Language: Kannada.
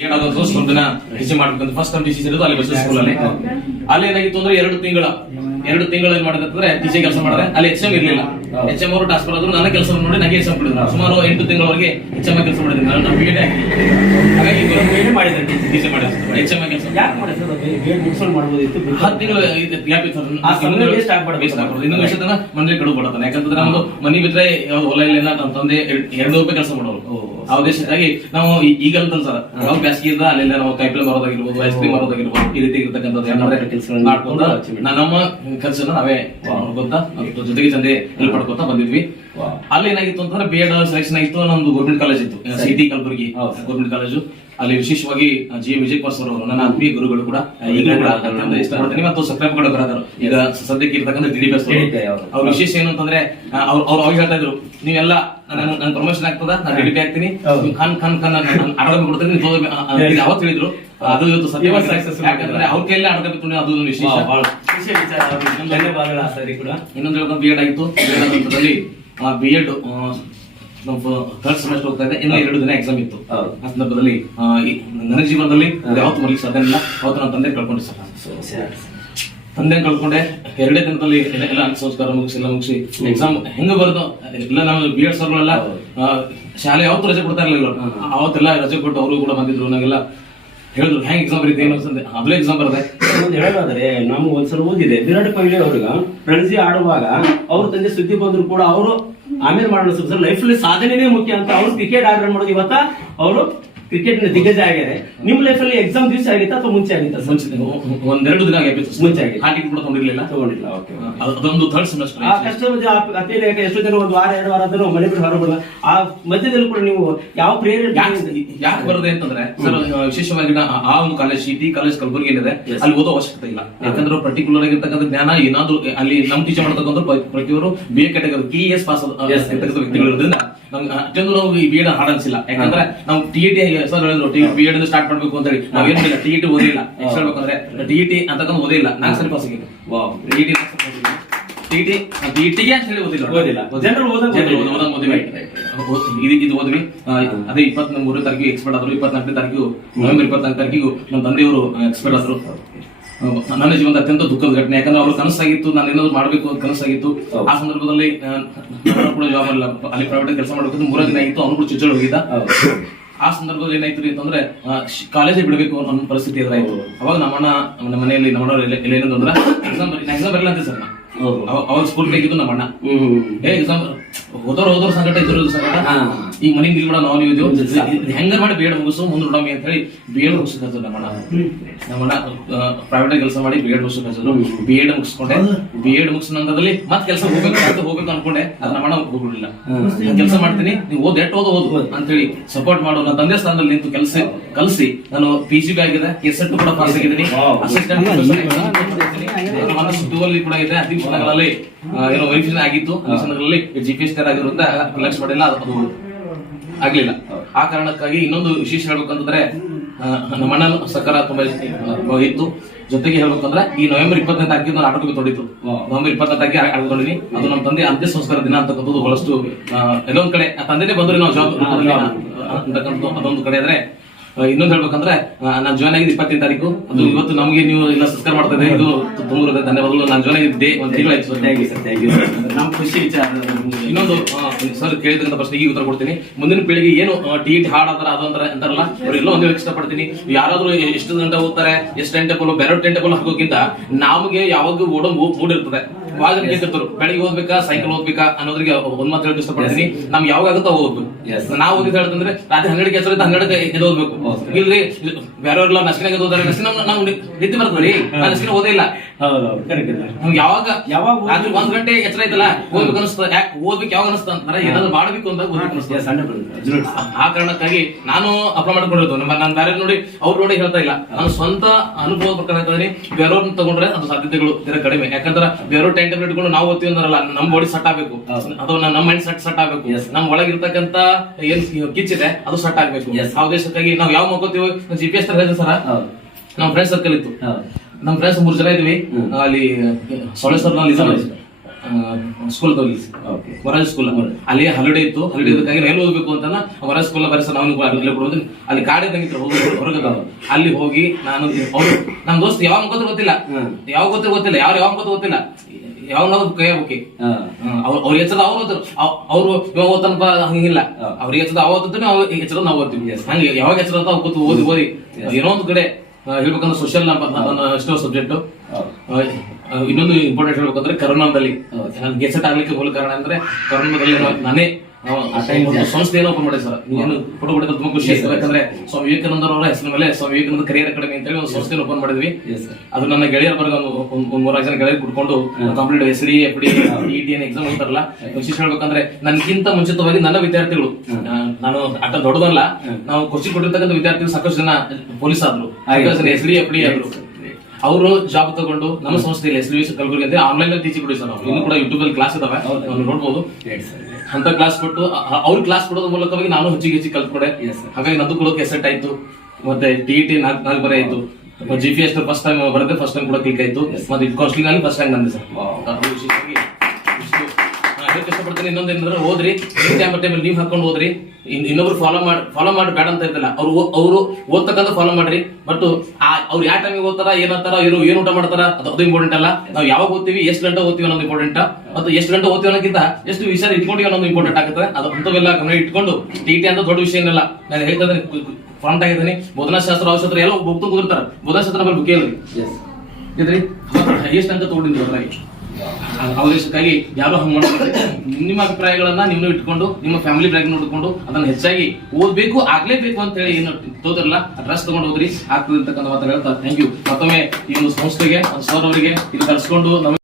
ಏನಾದ್ರು ಸ್ವಲ್ಪ ದಿನ ಟೀಚಿಂಗ್ ಮಾಡ್ಬೇಕಂತ ಫಸ್ಟ್ ಟೈಮ್ ಡಿಸಿ ಇರೋದು ಅಲ್ಲಿ ಬಸ್ ಸ್ಕೂಲ್ ಅಲ್ಲಿ. ಅಲ್ಲಿ ಏನಾಗಿತ್ತು ಅಂದ್ರೆ ಎರಡು ತಿಂಗಳ ಎರಡು ತಿಂಗಳ ಏನ್ ಮಾಡಿದ್ರೆ ಟೀಚಿಂಗ್ ಕೆಲಸ ಮಾಡಿದ್ರೆ ಅಲ್ಲಿ ಎಚ್ ಎಂ ಇರ್ಲಿಲ್ಲ. ಎಚ್ ಎಂ ಅವರು ಟ್ರಾನ್ಸ್ಫರ್ ಆದ್ರು ನನ್ನ ಕೆಲಸ ನೋಡಿ ನನಗೆ ಎಚ್ ಎಂ ಕೊಡಿದ್ರು ಸುಮಾರು ಎಂಟು ತಿಂಗಳವರೆಗೆ ಎಚ್ ಎಂ ಕೆಲಸ ಮಾಡಿದ್ರು. ನಾನು ನಮ್ಮ BEd ಹಾಗಾಗಿ ಏನು ಮಾಡಿದ್ದಾರೆ ಟೀಚಿಂಗ್ ಮಾಡಿದ್ರು. ಎಚ್ ಎಂ ಕೆಲಸ ಮಾಡಿದ್ರು ಹತ್ತು ತಿಂಗಳು ಗ್ಯಾಪ್ ಇತ್ತು waste ಆಗ್ಬಾರ್ದು. ವೇಸ್ಟ್ ಆಗ್ಬಾರ್ದು ಇನ್ನೊಂದು ವಿಷಯದನ್ನ ಮನೇಲಿ ಕಡು ಕೊಡತಾನೆ ಯಾಕಂತಂದ್ರೆ ನಮ್ದು ಮನಿ ಬಿಟ್ರೆ ಹೊಲ ಇಲ್ಲ ನಮ್ಮ ತಂದೆ ಎರಡ್- ರೂಪಾಯಿ ಕೆಲಸ ಮಾಡೋರು. ಆ ಉದ್ದೇಶಕ್ಕಾಗಿ ನಾವು ಈ- ಈಗ ಅಂತಲ್ಲ ಸರ್ ನಾವು ಅಲ್ಲಿಂದ ನಾವು ಕೈಪಲೆ ಮಾರೋದಾಗಿರ್ಬೋದು ಐಸ್ ಕ್ರೀಮ್ ಮಾರೋದಾಗಿರ್ಬೋದು ಈ ರೀತಿ ಇರತಕ್ಕಂಥದ್ದು ಮಾಡ್ಕೊಂತ achievement. ನಾ- ನಮ್ಮ ಖರ್ಚನ್ನ ನಾವೇ ಮಾಡ್ಕೊಂತ ಅದ್ರ ಜೊತೆಗೆ ಚಂದೆ ಹೆಲ್ಪ್ ಪಡ್ಕೊಂತ ಬಂದಿದ್ವಿ ಅಲ್ಲಿ ಏನಾಗಿತ್ತು ಅಂತಂದ್ರೆ ಬಿ ಎಡ್ ಸೆಲೆಕ್ಷನ್ ಆಗಿತ್ತು ನಮ್ದು ಗೌರ್ಮೆಂಟ್ ಕಾಲೇಜ್ ಇತ್ತು ಸಿಟಿ ಕಲಬುರಗಿ. ಗೌರ್ಮೆಂಟ್ ಕಾಲೇಜು ಅಲ್ಲಿ ವಿಶೇಷವಾಗಿ ಜಿ ವಿಜಯ್ ಕುಮಾರ್ ಅವರು ನನ್ನ ಆತ್ಮೀಯ ಗುರುಗಳು ಕೂಡ ಈಗಲೂ ಕೂಡ ಅತ್ಯಂತ ಇಷ್ಟಪಡ್ತೀನಿ. ಮತ್ತು ಸಬ್ಸ್ಕ್ರೈಬ್ ಕೂಡ ಬರೋದಾರು ಈಗ ಸದ್ಯಕ್ಕೆ ಇರ್ತಕ್ಕಂಥ ದಿಲೀಪ್ ಅವರು. ವಿಶೇಷ ಏನು ಅಂತಂದ್ರೆ ಅವ್ರು ಅವ್ರು ಅವಾಗ ಹೇಳ್ತಾ ಇದ್ರು ನೀವೆಲ್ಲ ನನ್ನ ನನ್ನ ಪ್ರಮೋಷನ್ ಆಗ್ತದ? ನಾನು ಡಿ ಡಿ ಪಿ ಆಗ್ತೀನಿ. ಖಾನ್ ಖಾನ್ ಖಾನ್ ಆಡೋದು ಕೊಡ್ತೀನಿ. ಅವತ್ತು ಹೇಳಿದ್ರು? ಅದು ಇವತ್ತು ಸತ್ಯ. ಇವತ್ತು successful ಯಾಕಂದ್ರೆ ಅವ್ರ ಕೈಯಲ್ಲಿ ಆಡಬೇಕು ಅದು ಒಂದು ವಿಶೇಷ. ಖುಷಿಯ ವಿಚಾರ ಧನ್ಯವಾದಗಳು. ಸರಿ ಕೂಡ. ಇನ್ನೊಂದು ಹೇಳ್ಕೊಂಡು ಬಿ ಎಡ್ ಆಯ್ತು. ಬಿ ಎಡ್ ಥರ್ಡ್ ಸೆಮಿಸ್ಟರ್ ಹೋಗ್ತಾ ಇದ್ದೆ. ಇನ್ನು ಎರಡು ದಿನ ಎಕ್ಸಾಮ್ ಇತ್ತು. ಆ ಸಂದರ್ಭದಲ್ಲಿ ನನ್ನ ಜೀವನದಲ್ಲಿ ಯಾವತ್ತು ಮರಿ ಸಾಧ್ಯ ಇಲ್ಲ. ಅವತ್ತು ನನ್ನ ತಂದೆ ಕಳ್ಕೊಂಡೆ ಸರ್. ತಂದೆ ಕಳ್ಕೊಂಡೆ. ಎರಡೇ ದಿನದಲ್ಲಿ ಎಲ್ಲ ಸಂಸ್ಕಾರ ಮುಗಿಸಿ ಎಲ್ಲ ಮುಗಿಸಿ ಎಕ್ಸಾಮ್ ಹೆಂಗ ಬರ್ದು ಎಲ್ಲ ನಾನು ಬಿ ಎಡ್ ಸರ್ಗಳೆಲ್ಲ ಶಾಲೆ ಯಾವತ್ತು ರಜೆ ಕೊಡ್ತಾ ಇರಲಿಲ್ಲ. ಅವತ್ತೆಲ್ಲ ರಜೆ ಕೊಟ್ಟು ಅವರು ಕೂಡ ಬಂದಿದ್ರು ನಂಗೆಲ್ಲ ಹೇಳಿದ್ರು ಹೆಂಗ್ ಎಕ್ಸಾಮ್ ಬರೀತಿ ಏನು? ಅನ್ಸಂದೆ ಅದ್ರೂ ಎಕ್ಸಾಮ್ ಬರದೆ. ಒಂದು ಹೇಳೋದಾದ್ರೆ ನಮ್ಗೆ ಒಂದ್ಸಲ ಓದಿದೆ ವಿರಾಟ್ ಕೊಹ್ಲಿ ಅವ್ರಿಗ ರಣಜಿ ಆಡುವಾಗ ಅವ್ರ ತಂದೆ ಸುದ್ದಿ ಬಂದ್ರು ಕೂಡ ಅವರು ಆಮೇಲೆ ಮಾಡೋಣ ಸರ್ ಅಲ್ಲಿ ಸಾಧನೆನೇ ಮುಖ್ಯ ಅಂತ ಅವ್ರು ಕ್ರಿಕೆಟ್ ಆಡ್ರೆ ಮಾಡೋದು ಇವತ್ತ ಅವರು ಕ್ರಿಕೆಟ್ ದಿಗ್ಗಜ ಆಗಿದೆ ನಿಮ್ ಲೈಫ್ ಅಲ್ಲಿ ಎಕ್ಸಾಮ್ ದಿವಸ ಆಗಿತ್ತಾ ಅಥವಾ ಮುಂಚೆ ಆಗಿತ್ತಾ ಮುಂಚೆ ಒಂದೆರಡು ದಿನ ಆಗಿತ್ತು ಮುಂಚೆ ಆಗಿ. ಹಾಕಿ ಟಿಕೆಟ್ ಕೂಡ ತಗೊಂಡಿರ್ಲಿಲ್ಲ? ತಗೊಂಡಿಲ್ಲ ಓಕೆ ಅದೊಂದು ಥರ್ಡ್ ಸೆಮಿಸ್ಟರ್ ಆ ಕಷ್ಟ ಮಧ್ಯೆ ಎಷ್ಟೋ ಜನ ಒಂದು ವಾರ ಎರಡು ವಾರ ಆದ್ರೆ ಮನೆ ಬಿಟ್ಟು ಹೊರಬಿಡಲ್ಲ ಆ ಮಧ್ಯದಲ್ಲಿ ಕೂಡ ನೀವು ಯಾವ ಪ್ರೇರಣೆ ಯಾಕೆ ಬರದೆ ಅಂತಂದ್ರೆ ಸರ್ ವಿಶೇಷವಾಗಿ ನಾ ಆ- ಒಂದು ಕಾಲೇಜ್ ಟಿ ಕಾಲೇಜ್ ಕಲಬುರ್ಗಿ ಏನಿದೆ ಅಲ್ಲಿ ಓದೋ ಅವಶ್ಯಕತೆ ಇಲ್ಲ. ಯಾಕಂದ್ರೆ ಪರ್ಟಿಕ್ಯುಲರ್ ಆಗಿರ್ತಕ್ಕಂಥ ಜ್ಞಾನ ಏನಾದ್ರು ಅಲ್ಲಿ ನಮ್ ಟೀಚರ್ ಮಾಡ್ತಕ್ಕಂಥ ಪ್ರತಿಯೊಬ್ಬರು B A category K S pass ಇರ್ತಕ್ಕಂಥ ವ್ಯಕ್ತಿಗಳಿರೋದ್ರಿಂದ ನಮ್ಗೆ ಅಷ್ಟೊಂದು ನಾವು ಈ ಬಿ ಎಡ್ ಹಾಡನ್ಸಿಲ್ಲ. ಯಾಕಂದ್ರೆ ನಾವು ಟಿ ಟಿ ಸರ್ ಹೇಳಿದ್ರು ಟಿ ಬಿ ಎಡ್ ಸ್ಟಾರ್ಟ್ ಮಾಡ್ಬೇಕು ಅಂತ ಹೇಳಿ. ನಾವ್ ಏನ್ ಟಿ ಟಿ ಓದಿಲ್ಲ. ಎಕ್ಸ್ ಹೇಳ್ಬೇಕಂದ್ರೆ ಟಿ ಟಿ ಅಂತಕ್ಕಂಥ ಓದಿಲ್ಲ. ನಾಲ್ಕು ಸರಿ ಪಾಸ್ ಆಗಿದ್ದು. T T T T T ಟಿಗೆ ಅಂತ ಹೇಳಿ ಓದಿಲ್ಲ. ಓದಿಲ್ಲ. ಜನರು ಓದೋದು ಜನರು ಓದಿಲ್ಲ. ಓದೋದು ಓದಿವಿ. ಇದು ಇದು ಓದ್ವಿ ಅದೇ ಇಪ್ಪತ್ತ್ ಮೂರನೇ ತಾರೀಕಿಗೆ ಎಕ್ಸ್ಪರ್ಟ್ ಆದ್ರು ಇಪ್ಪತ್ನಾಲ್ಕನೇ ತಾರೀಕು ನವೆಂಬರ್ ಇಪ್ಪತ್ನಾಲ್ಕು ತಾರೀಕಿಗೂ ನಮ್ಮ ತಂದೆಯವರು ಎಕ್ಸ್ಪರ್ಟ್ ಆದ್ರು. ನನ್ನ ಜೀವನ ಅತ್ಯಂತ ದುಃಖದ ಘಟನೆ. ಯಾಕಂದ್ರೆ ಅವ್ರ ಕನಸಾಗಿತ್ತು ನಾನು ಏನಾದ್ರು ಮಾಡಬೇಕು ಅಂತ ಕನಸಾಗಿತ್ತು. ಆ ಸಂದರ್ಭದಲ್ಲಿ ಕೂಡ ಜಾಬ್ ಅಲ್ಲ ಪ್ರೈವೇಟ್ ಕೆಲಸ ಮಾಡಬೇಕು ಮೂರ ದಿನ ಆಗಿತ್ತು. ಅವ್ರು ಕೂಡ ಚಿಚ್ಚಳ ಹೋಗಿದ್ದ. ಆ ಸಂದರ್ಭದಲ್ಲಿ ಏನಾಯ್ತು ರೀ ಅಂತಂದ್ರೆ ಕಾಲೇಜೇ ಬಿಡಬೇಕು ಅನ್ನೋ ಪರಿಸ್ಥಿತಿ ಎದುರಾಯ್ತು. ಅವಾಗ ನಮ್ಮಣ್ಣ ನಮ್ಮ ಮನೆಯಲ್ಲಿ ನಮ್ಮಣ್ಣ ಏನಂತಂದ್ರೆ ಎಕ್ಸಾಮ್ ಎಕ್ಸಾಮ್ ಬರಲ್ಲ ಅಂತ ಸರ್ ಅವಾಗ ಸ್ಕೂಲ್ ಬೇಕಿದ್ದು ನಮ್ಮಣ್ಣ. ಏ ಎಕ್ಸಾಮ್ ಹೋದವ್ರು ಹೋದವ್ರ ಸಂಕಟ ಇದ್ರ ಸಂಕಟ. ಈಗ ಮನೆ ನಿಲ್ಬಿಡ ನಾವು ನೀವು ದಿವ್ಸ. ಹೆಂಗ ಮಾಡಿ ಬೇಡ ಮುಗಿಸು ಮುಂದ್ ನೋಡಮಿ ಅಂತ ಹೇಳಿ ಬೇಡ ಎಡ್ ಮುಗಿಸ್ಕೊಳ್ತಾರೆ ನಮ್ಮಣ್ಣ ನಮ್ಮಣ್ಣ ಪ್ರೈವೇಟ್ ಕೆಲಸ ಮಾಡಿ ಬೇಡ ಎಡ್ ಬೇಡ ಬಿ ಎಡ್ ಮುಗಿಸ್ಕೊಂಡೆ ಬೇಡ ಮುಗಿಸ್ ನಂತರದಲ್ಲಿ ಮತ್ತೆ ಕೆಲಸ ಹೋಗ್ಬೇಕು ಅಂತ ಹೋಗ್ಬೇಕು ಅನ್ಕೊಂಡೆ. ಅದ್ ನಮ್ಮಣ್ಣ ಹೋಗ್ಬಿಡ್ಲಿಲ್ಲ. ಕೆಲಸ ಮಾಡ್ತೀನಿ ನೀವು ಓದ್ ಎಟ್ ಓದ್ ಓದ್ ಅಂತ ಹೇಳಿ ಸಪೋರ್ಟ್ ಮಾಡೋ. ನನ್ನ ತಂದೆ ಸ್ಥಾನದಲ್ಲಿ ನಿಂತು ಕೆಲಸ ಕಲಿಸಿ. ನಾನು ಪಿ ಜಿ ಬಿ ಆಗಿದೆ ಕೆಸೆಟ್ ಕೂಡ ಪಾಸ್ ಆಗಿದ್ದೀನಿ. ಅಸಿಸ್ಟೆಂಟ್ ಅಲ್ಲಿ ಕೂಡ ಇದೆ ಅತಿ ಏನೋ ವೆರಿಫಿಕೇಶನ್ ಆಗಿತ್ತು. ಮಿಷನ್ಗಳಲ್ಲಿ ಜಿಪಿಎಸ್ ಜಿ ಪಿ ಎಸ್ ಆಗಿರೋದ್ರಿಂದ ಲಕ್ಷ ಮಾಡಿಲ್ಲ ಅದು ಆಗ್ಲಿಲ್ಲ. ಆ ಕಾರಣಕ್ಕಾಗಿ ಇನ್ನೊಂದು ವಿಶೇಷ ಹೇಳ್ಬೇಕಂತಂದ್ರೆ ನಮ್ಮಣ್ಣ ಸಕ್ಕರ ತುಂಬಾ ಇತ್ತು. ಜೊತೆಗೆ ಹೇಳ್ಬೇಕಂದ್ರೆ ಈ ನವೆಂಬರ್ ಇಪ್ಪತ್ತನೇ ತಾರೀಕು ನಾನು ಆಟೋಗೆ ತೊಡಿತು ನವೆಂಬರ್ ಇಪ್ಪತ್ತನೇ ತಾರೀಕಿಗೆ ಆಡ್ಕೊಂಡಿನಿ ಅದು ನಮ್ಮ ತಂದೆ ಅಂತ್ಯ ಸಂಸ್ಕಾರ ದಿನ ಅಂತಕ್ಕಂಥದ್ದು ಬಹಳಷ್ಟು ಎಲ್ಲೊಂದ್ ಕಡೆ ಆ ತಂದೆನೇ ಬಂದ್ರೆ ನಾವು ಜಾಬ್ ಅಂತಕ್ಕಂಥದ್ದು ಅದೊಂದು ಕಡೆ ಆದ್ರೆ ಇನ್ನೊಂದು ಹೇಳ್ಬೇಕಂದ್ರೆ ನಾನು ಜಾಯ್ನ್ ಆಗಿದ್ದು ಇಪ್ಪತ್ತನೇ ತಾರೀಕು. ಅದು ಇವತ್ತು ನಮಗೆ ನೀವು ಎಲ್ಲ ಸಸ್ಕಾರ ಮಾಡ್ತಾ ಇದ್ದೀರಿ. ಇದು ತುಂಬ ಧನ್ಯವಾದಗಳು. ನಾನು ಜಾಯ್ನ್ ಆಗಿದ್ದೆ ಒಂದು ತಿಂಗಳಾಯ್ತು ಆಯ್ತು. Thank you sir thank you ನಮ್ಮ ಖುಷಿ ವಿಚಾರ ಇನ್ನೊಂದು ಸರ್ ಕೇಳಿದಂತ ಪ್ರಶ್ನೆಗೆ ಉತ್ತರ ಕೊಡ್ತೀನಿ. ಮುಂದಿನ ಪೀಳಿಗೆ ಏನು ಟಿ ಟಿ ಹಾಡ್ ಅದರ ಅದು ಅಂತಾರ ಅಂತಾರಲ್ಲ ಅವ್ರೆಲ್ಲ ಒಂದೇ ಇಷ್ಟಪಡ್ತೀನಿ ಯಾರಾದ್ರೂ ಎಷ್ಟು ಗಂಟೆ ಹೋಗ್ತಾರೆ ಎಷ್ಟು ಗಂಟೆ ಟೇಬಲ್ ಬೇರೆ ಟೈಮ್ ಟೇಬಲ್ ಹಾಕೋಕ್ಕಿಂತ ನಮಗೆ ಯಾವಾಗ ಓಡೋ ಮೂಡ್ ಇರ್ತದೆ. ಬಹಳ ಜನ ಕೇಳ್ತಿರ್ತಾರೆ ಬೆಳಿಗ್ಗೆ ಓದ್ಬೇಕಾ ಸೈಕಲ್ ಓದ್ಬೇಕಾ ಅನ್ನೋದ್ರಿಗೆ ಒಂದ್ ಮಾತು ಹೇಳಕ್ ಇಷ್ಟಪಡ್ತೀನಿ. ನಮ್ ಯಾವಾಗ ಆಗುತ್ತೋ Yes. ನಾವು ಓದಿದ್ ಹೇಳ್ತಂದ್ರೆ ರಾತ್ರಿ ಹನ್ನೆರಡು ಕೆಲಸ ಹನ್ನೆರಡು ಎದ್ದು ಓದ್ಬೇಕು. ಇಲ್ರಿ ಬೇರೆಯವ್ರೆಲ್ಲ ನಸ್ಕಿನಾಗ ಓದಾರೆ ನಸ್ಕಿನ ನಾವು ನಿದ್ದೆ ಬರ್ತದ್ರಿ ನಸ್ಕಿನ ಓದೇ ಇಲ್ಲ ಹೌದು ಹೌದು ಕರೆಕ್ಟ್ ನಮ್ಗೆ ಯಾವಾಗ ಯಾವಾಗ? ರಾತ್ರಿ ಒಂದ್ ಗಂಟೆ ಎಚ್ಚರ ಐತಲ್ಲ? ಓದ್ಬೇಕು ಅನಿಸ್ತದ ಯಾಕೆ ಓದ್ಬೇಕು ಯಾವಾಗ ಅನಿಸ್ತ ಅಂತಾರೆ ಏನಾದ್ರು ಮಾಡ್ಬೇಕು ಅಂತ ಓದ್ಬೇಕು ಅನಿಸ್ತದೆ ಸಣ್ಣ ಆ ಕಾರಣಕ್ಕಾಗಿ ನಾನು ಅಪ್ಲೈ ಮಾಡ್ಕೊಂಡಿರೋದು. ನಮ್ಮ ಬೇರೆ ನೋಡಿ ಅವ್ರು ನೋಡಿ ಹೇಳ್ತಾ ಇಲ್ಲ. ನಾನು ಸ್ವಂತ ಅನುಭವ ಪ್ರಕಾರ ಅಂತಂದ್ರೆ ಬೇರೆಯವ್ರನ್ನ ತಗೊಂಡ್ರೆ ಅದು ಸಾಧ್ಯತೆಗಳು ತೀರಾ ಕಡಿಮೆ. ಯಾಕಂದ್ರೆ ಬೇರೆಯವ್ರ ಟೈಮ್ ಟೇಬಲ್ ಇಟ್ಕೊಂಡು ನಾವು ಓದ್ತೀವಿ ಅಂದ್ರಲ್ಲ ನಮ್ ಬಾಡಿ ಸೆಟ್ ಆಗ್ಬೇಕು. ಅಥವಾ ನಮ್ಮ ಮೈಂಡ್ ಸೆಟ್ ಸೆಟ್ ಆಗ್ಬೇಕು. ನಮ್ ಒಳಗಿರ್ತಕ್ಕಂತ ಏನ್ ಕಿಚ್ಚಿದೆ ಅದು ಸೆಟ್ ಆಗ್ಬೇಕು. ಆ ಉದ್ದೇಶಕ್ಕಾಗಿ ನಾವು ಯಾವ ಮಕ್ಕೋತೀವಿ ಜಿ ಪಿ ಎಸ್ ತರ ಸರ. ನಮ್ಮ ಫ್ರೆಂಡ್ ಸರ್ಕಲ್ ಇತ್ತು. ನಮ್ಮ ಫ್ರೆಂಡ್ಸ್ ಮೂರು ಜನ ಇದ್ವಿ. ಅಲ್ಲಿ ಸೋಳೇಶ್ವರ್ನಲ್ಲಿ ಸ್ಕೂಲ್ ಓಕೆ. ಮೊರಾಜ್ ಸ್ಕೂಲ್ ಅಲ್ಲಿ ಹಾಲಿಡೇ ಇತ್ತು. ಹಾಲಿಡೇ ಇದಕ್ಕಾಗಿ ರೈಲ್ ಎಲ್ಲಿ ಹೋಗ್ಬೇಕು ಅಂತ ಮೊರಾಜ್ ಸ್ಕೂಲ್ ಬರೆಸ ನಾವು ಅಲ್ಲಿ ಕೊಡೋದು ಅಲ್ಲಿ ಗಾಡಿ ತಂಗಿದ್ರು ಹೊರಗದ ಅಲ್ಲಿ ಹೋಗಿ ನಾನು ಅವ್ರು ನಮ್ಮ ದೋಸ್ತ್ ಯಾವ ಮುಖದ ಗೊತ್ತಿಲ್ಲ. ಯಾವ ಗೊತ್ತಿಲ್ಲ ಗೊತ್ತಿಲ್ಲ. ಯಾರು ಯಾವ ಮುಖದ ಗೊತ್ತಿಲ್ಲ. ಯಾವ ಕೈ ಹೋಗಿ ಅವ್ರ ಹೆಚ್ಚದ ಅವ್ರು ಓದ್ರು ಅವ್ರು ಇವಾಗ ಓದ್ತನಪ್ಪ ಹಂಗಿಲ್ಲ. ಅವ್ರ ಅವ್ರಿಗೆ ಹೆಚ್ಚದ ಅವ ಓದ್ತಾನೆ ಅವ್ರು ಹೆಚ್ಚದ ನಾವು ಓದ್ತೀವಿ. ಹಂಗೆ ಯಾವಾಗ ಹೆಚ್ಚದ ಅಂತ ಕೂತು ಓದಿ ಓದಿ. ಏನೋ ಒಂದು ಕಡೆ ಹೇಳ್ಬೇಕಂದ್ರೆ ಸೋಷಿಯಲ್ ನನ್ನ ಎಷ್ಟೋ ಸಬ್ಜೆಕ್ಟ್. ಇನ್ನೊಂದು ಇಂಪಾರ್ಟೆಂಟ್ ಹೇಳ್ಬೇಕಂದ್ರೆ ಕರೋನಾದಲ್ಲಿ. ನಾನು ಗೆಸೆಟ್ ಆಗ್ಲಿಕ್ಕೆ ಮೂಲ ಕಾರಣ ಅಂದ್ರೆ ಕರೋನಾದಲ್ಲಿ ನಾನು- ಸಂಸ್ಥೆಯನ್ನು ಓಪನ್ ಮಾಡಿದೆ ಸರ್. ಏನು ಫೋಟೋ ಕೊಡೋದು ತುಂಬಾ ಖುಷಿ ಆಯ್ತು. ಯಾಕಂದ್ರೆ ಸ್ವಾಮಿ ವಿವೇಕಾನಂದ ಅವರ ಹೆಸರಿನ ಮೇಲೆ ಸ್ವಾಮಿ ವಿವೇಕಾನಂದ ಕರಿಯರ್ ಅಕಾಡೆಮಿ ಅಂತ ಹೇಳಿ ಒಂದು ಸಂಸ್ಥೆ ಓಪನ್ ಮಾಡಿದ್ವಿ. ಅದು ನನ್ನ ಗೆಳೆಯರ ಬರ್ಗ ಒಂದು ಮೂರಾರು ಜನ ಗೆಳೆಯರು ಕುಟ್ಕೊಂಡು complete S FD F D E T exam ಅಂತಾರಲ್ಲ ವಿಶೇಷ ಹೇಳ್ಬೇಕಂದ್ರೆ ನನ್ಗಿಂತ ಮುಂಚಿತವಾಗಿ ನನ್ನ ವಿದ್ಯಾರ್ಥಿಗಳು ನಾನು ಅಟ್ಟ ದೊಡ್ಡದಲ್ಲ ನಾವು ಖುಷಿ ಕೊಟ್ಟಿರ್ತಕ್ಕಂಥ ವಿದ್ಯಾರ್ಥಿಗಳು ಸಾಕಷ್ಟು ಜನ ಪೊಲೀಸ್ ಆದ್ರು. ಎಸ್ ಡಿ ಎಫ್ ಡಿ ಆದ್ರು. ಅವರು ಜಾಬ್ ತಗೊಂಡು ನಮ್ಮ ಸಂಸ್ಥೆಯಲ್ಲಿ ಎಸ್ ಡಿ ಕಲಬುರ್ಗಿ ಅಂತ ಆನ್ಲೈನ್ ಅಲ್ಲಿ ಟೀಚಿಂಗ್ ಸರ್ ಇನ್ನು ಕೂಡ ಯೂಟ್ಯೂಬ್ ಅಲ್ಲಿ ಕ್ಲಾಸ್ ಇದಾವೆ. ನೋಡ್ಬೋದು. ಅಂತ ಕ್ಲಾಸ್ ಕೊಟ್ಟು ಅವ್ರು ಕ್ಲಾಸ್ ಕೊಡೋದ್ರ ಮೂಲಕವಾಗಿ ನಾನು ಹೆಚ್ಚಿಗೆ ಹೆಚ್ಚಿಗೆ ಕಲ್ತ್ಕೊಡೆ. ಹಾಗಾಗಿ ನಂದು ಕೂಡ ಕೆಸೆಟ್ ಆಯ್ತು. ಮತ್ತೆ ಟಿ ಟಿ ನಾಲ್ಕು ನಾಲ್ಕು ಬರೆ ಆಯ್ತು. G P S first time ಬರದೆ ಫಸ್ಟ್ ಟೈಮ್ ಕೂಡ ಕ್ಲಿಕ್ ಆಯ್ತು. ಮತ್ತೆ ಕೌನ್ಸಿಲಿಂಗ್ ಅಲ್ಲಿ ಫಸ್ಟ್ ಟೈಮ್ ಬಂದೆ ಸರ್ ನಾನು ಇನ್ನೊಂದು ಏನಂದ್ರೆ ಓದ್ರಿ ಟೈಮ್ ನೀವು ಹಾಕೊಂಡು ಓದ್ರಿ ಇನ್- ಇನ್ನೊಬ್ರು ಫಾಲೋ ಮಾಡಿ ಫಾಲೋ ಮಾಡಿ ಬೇಡ ಅಂತ ಇದ್ದಲ್ಲ. ಅವ್ರು ಅವರು ಅವ್ರು ಓದ್ತಕ್ಕಂಥ ಫಾಲೋ ಮಾಡ್ರಿ. ಬಟ್ ಅವ್ರು ಯಾವ ಟೈಮಿಗೆ ಓದ್ತಾರ ಏನಂತಾರ ಇವರು ಏನು ಊಟ ಮಾಡ್ತಾರ ಅದು ಅದು ಇಂಪಾರ್ಟೆಂಟ್ ಅಲ್ಲ. ನಾವು ಯಾವಾಗ ಓದ್ತೀವಿ ಎಷ್ಟು ಗಂಟೆ ಓದ್ತೀವಿ ಅನ್ನೋದು ಇಂಪಾರ್ಟೆಂಟ್ ಮತ್ತು ಎಷ್ಟು ಗಂಟೆ ಓದ್ತೀವಿ ಅನ್ನೋಕ್ಕಿಂತ ಎಷ್ಟು ವಿಷಯ ಇಟ್ಕೊಂಡಿವಿ ಅನ್ನೋದು ಇಂಪಾರ್ಟೆಂಟ್ ಆಗುತ್ತೆ. ಅದು ಅಂಥವೆಲ್ಲ ಗಮನ ಇಟ್ಕೊಂಡು ಟಿ ಟಿ ಅಂತ ದೊಡ್ಡ ವಿಷಯ ಏನಿಲ್ಲ. ನಾನು ಹೇಳ್ತಾ ಫ್ರಂಟ್ ಆಗಿದ್ದೀನಿ. ಬೋಧನಾಶಾಸ್ತ್ರ ಔಷಧ ಎಲ್ಲ ಬುಕ್ ಕುದಿರ್ತಾರೆ ಬೋಧನಾಶಾಸ್ತ್ರ ಮೇಲೆ ಬುಕ್ ಇಲ್ರಿ. ಇದ್ರಿ? ಹೈಯೆಸ್ಟ್ ಅಂತ ತಗೊಂಡಿದ್ರು ಅದ್ರಾಗಿ? ಅವಶ್ಯಕ್ಕಾಗಿ ಯಾರು ಹಂಗೆ ಮಾಡ್ತಾರೆ? ನಿಮ್ಮ ಅಭಿಪ್ರಾಯಗಳನ್ನ ನೀವು ಇಟ್ಕೊಂಡು, ನಿಮ್ಮ ಫ್ಯಾಮಿಲಿ ಬ್ಯಾಗ್ ನೋಡಿಕೊಂಡು ಅದನ್ನ ಹೆಚ್ಚಾಗಿ ಓದ್ಬೇಕು, ಆಗ್ಲೇಬೇಕು ಅಂತ ಹೇಳಿ ಏನು ತೋದಿರಲ್ಲ ಅಡ್ರೆಸ್ ತಗೊಂಡು ಹೋದ್ರಿ. ಆಗ್ತದೆ ಅಂತಕ್ಕಂಥ ಮಾತು ಹೇಳ್ತಾರೆ ಥ್ಯಾಂಕ್ ಯು ಮತ್ತೊಮ್ಮೆ ಈ ಒಂದು ಸಂಸ್ಥೆಗೆ ಸರ್ ಅವರಿಗೆ ಇದು ಕರ್ಸ್ಕೊಂಡು ನಮಗೆ